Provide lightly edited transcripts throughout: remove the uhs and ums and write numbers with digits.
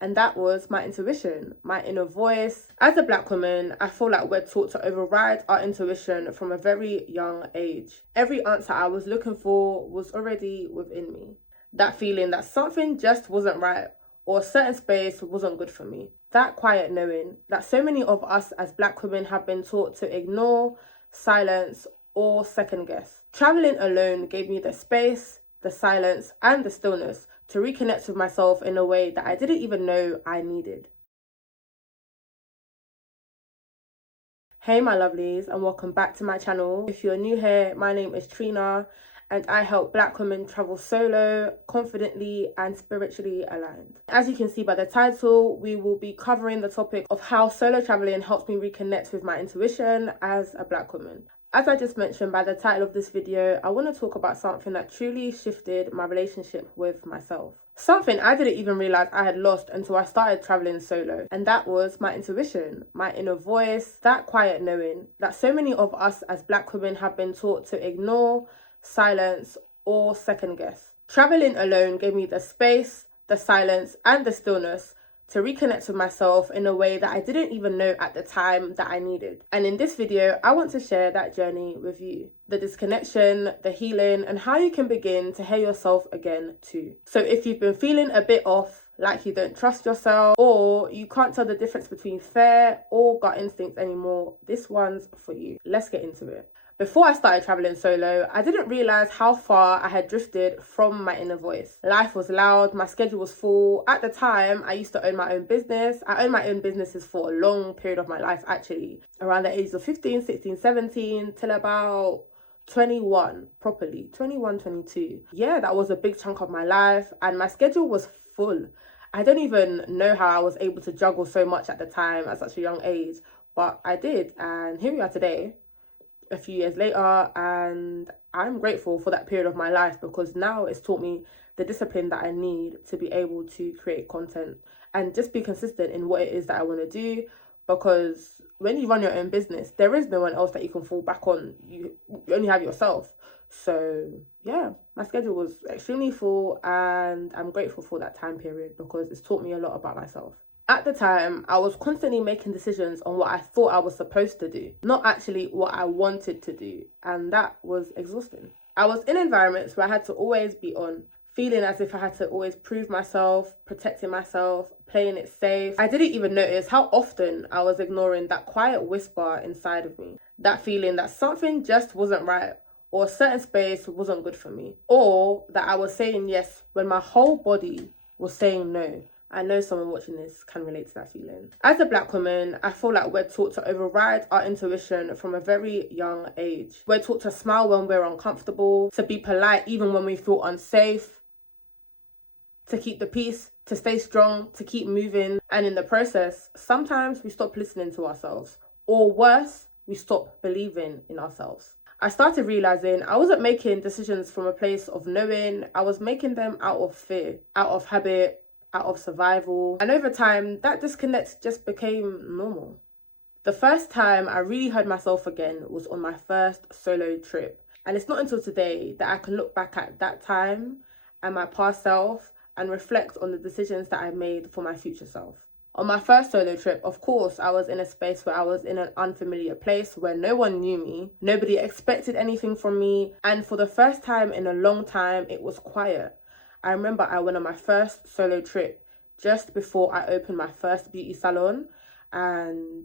And that was my intuition, my inner voice. As a Black woman, I feel like we're taught to override our intuition from a very young age. Every answer I was looking for was already within me. That feeling that something just wasn't right or a certain space wasn't good for me. That quiet knowing that so many of us as Black women have been taught to ignore, silence, or second guess. Traveling alone gave me the space, the silence, and the stillness to reconnect with myself in a way that I didn't even know I needed. Hey my lovelies, and welcome back to my channel. If you're new here, my name is Trina and I help Black women travel solo, confidently and spiritually aligned. As you can see by the title, we will be covering the topic of how solo traveling helps me reconnect with my intuition as a Black woman. As I just mentioned by the title of this video, I want to talk about something that truly shifted my relationship with myself. Something I didn't even realize I had lost until I started traveling solo. And that was my intuition, my inner voice, that quiet knowing that so many of us as Black women have been taught to ignore, silence, or second guess. Traveling alone gave me the space, the silence, and the stillness to reconnect with myself in a way that I didn't even know at the time that I needed. And in this video, I want to share that journey with you. The disconnection, the healing, and how you can begin to hear yourself again too. So if you've been feeling a bit off, like you don't trust yourself, or you can't tell the difference between fear or gut instincts anymore, this one's for you. Let's get into it. Before I started traveling solo, I didn't realize how far I had drifted from my inner voice. Life was loud, my schedule was full. At the time, I used to own my own business. I owned my own businesses for a long period of my life, actually. Around the ages of 15, 16, 17, till about 21, properly. 21, 22. Yeah, that was a big chunk of my life and my schedule was full. I don't even know how I was able to juggle so much at the time at such a young age, but I did, and here we are today, a few years later, and I'm grateful for that period of my life because now it's taught me the discipline that I need to be able to create content and just be consistent in what it is that I want to do, because when you run your own business, there is no one else that you can fall back on. You only have yourself. So yeah, my schedule was extremely full and I'm grateful for that time period because it's taught me a lot about myself. At the time, I was constantly making decisions on what I thought I was supposed to do, not actually what I wanted to do, and that was exhausting. I was in environments where I had to always be on, feeling as if I had to always prove myself, protecting myself, playing it safe. I didn't even notice how often I was ignoring that quiet whisper inside of me, that feeling that something just wasn't right, or a certain space wasn't good for me, or that I was saying yes when my whole body was saying no. I know someone watching this can relate to that feeling. As a Black woman, I feel like we're taught to override our intuition from a very young age. We're taught to smile when we're uncomfortable, to be polite even when we feel unsafe, to keep the peace, to stay strong, to keep moving. And in the process, sometimes we stop listening to ourselves, or worse, we stop believing in ourselves. I started realizing I wasn't making decisions from a place of knowing. I was making them out of fear, out of habit, out of survival, and over time that disconnect just became normal. The first time I really heard myself again was on my first solo trip, and it's not until today that I can look back at that time and my past self and reflect on the decisions that I made for my future self. On my first solo trip, of course, I was in a space where I was in an unfamiliar place where no one knew me, nobody expected anything from me, and for the first time in a long time it was quiet. I remember I went on my first solo trip just before I opened my first beauty salon, and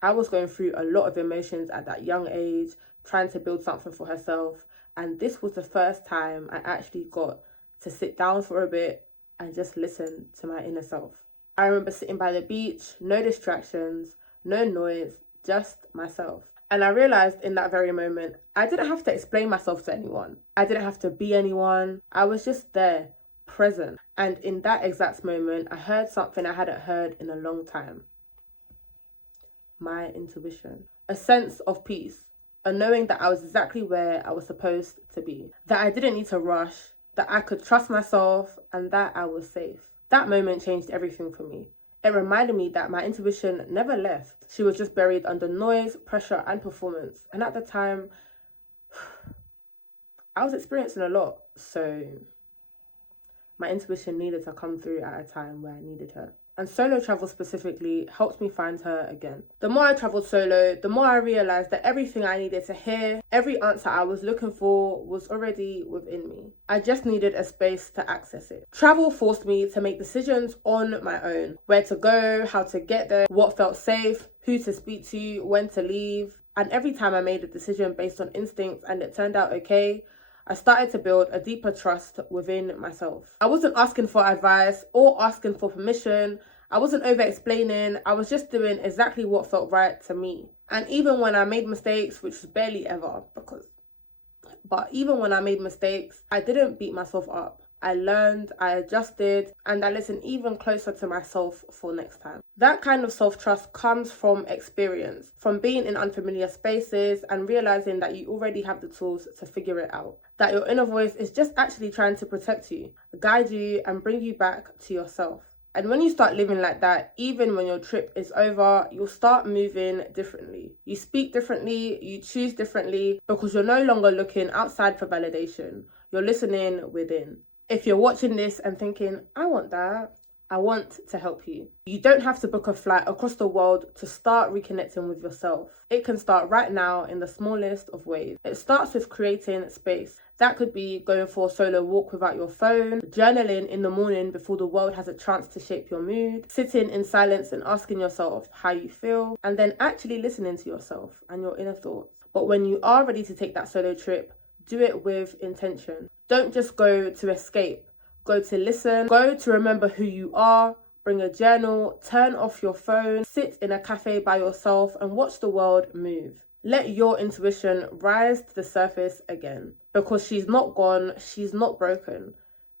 I was going through a lot of emotions at that young age, trying to build something for herself. And this was the first time I actually got to sit down for a bit and just listen to my inner self. I remember sitting by the beach, no distractions, no noise, just myself. And I realized in that very moment, I didn't have to explain myself to anyone. I didn't have to be anyone. I was just there, present. And in that exact moment, I heard something I hadn't heard in a long time. My intuition. A sense of peace. A knowing that I was exactly where I was supposed to be. That I didn't need to rush. That I could trust myself and that I was safe. That moment changed everything for me. It reminded me that my intuition never left. She was just buried under noise, pressure, and performance. And at the time, I was experiencing a lot. So my intuition needed to come through at a time where I needed her. and solo travel specifically helped me find her again. The more I travelled solo, the more I realised that everything I needed to hear, every answer I was looking for was already within me. I just needed a space to access it. Travel forced me to make decisions on my own. Where to go, how to get there, what felt safe, who to speak to, when to leave. And every time I made a decision based on instinct and it turned out okay, I started to build a deeper trust within myself. I wasn't asking for advice or asking for permission. I wasn't over-explaining. I was just doing exactly what felt right to me. And even when I made mistakes, which was barely ever, but even when I made mistakes, I didn't beat myself up. I learned, I adjusted, and I listened even closer to myself for next time. That kind of self-trust comes from experience, from being in unfamiliar spaces and realizing that you already have the tools to figure it out. That your inner voice is just actually trying to protect you, guide you, and bring you back to yourself. And when you start living like that, even when your trip is over, you'll start moving differently. You speak differently, you choose differently, because you're no longer looking outside for validation. You're listening within. If you're watching this and thinking, I want that, I want to help you. You don't have to book a flight across the world to start reconnecting with yourself. It can start right now in the smallest of ways. It starts with creating space. That could be going for a solo walk without your phone, journaling in the morning before the world has a chance to shape your mood, sitting in silence and asking yourself how you feel, and then actually listening to yourself and your inner thoughts. But when you are ready to take that solo trip, do it with intention. Don't just go to escape. Go to listen. Go to remember who you are. Bring a journal. Turn off your phone. Sit in a cafe by yourself and watch the world move. Let your intuition rise to the surface again. Because she's not gone. She's not broken.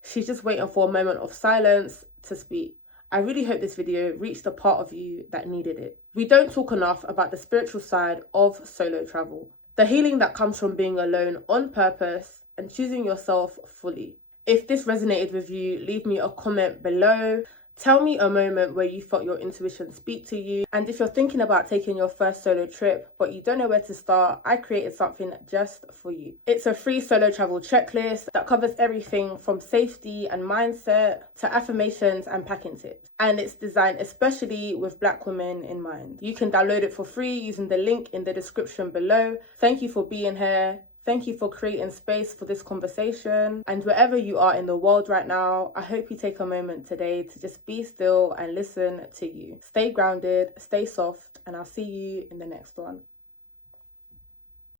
She's just waiting for a moment of silence to speak. I really hope this video reached the part of you that needed it. We don't talk enough about the spiritual side of solo travel. The healing that comes from being alone on purpose and choosing yourself fully. If this resonated with you, leave me a comment below. Tell me a moment where you felt your intuition speak to you. And if you're thinking about taking your first solo trip, but you don't know where to start, I created something just for you. It's a free solo travel checklist that covers everything from safety and mindset to affirmations and packing tips. And it's designed especially with Black women in mind. You can download it for free using the link in the description below. Thank you for being here. Thank you for creating space for this conversation. And wherever you are in the world right now, I hope you take a moment today to just be still and listen to you. Stay grounded, stay soft, and I'll see you in the next one.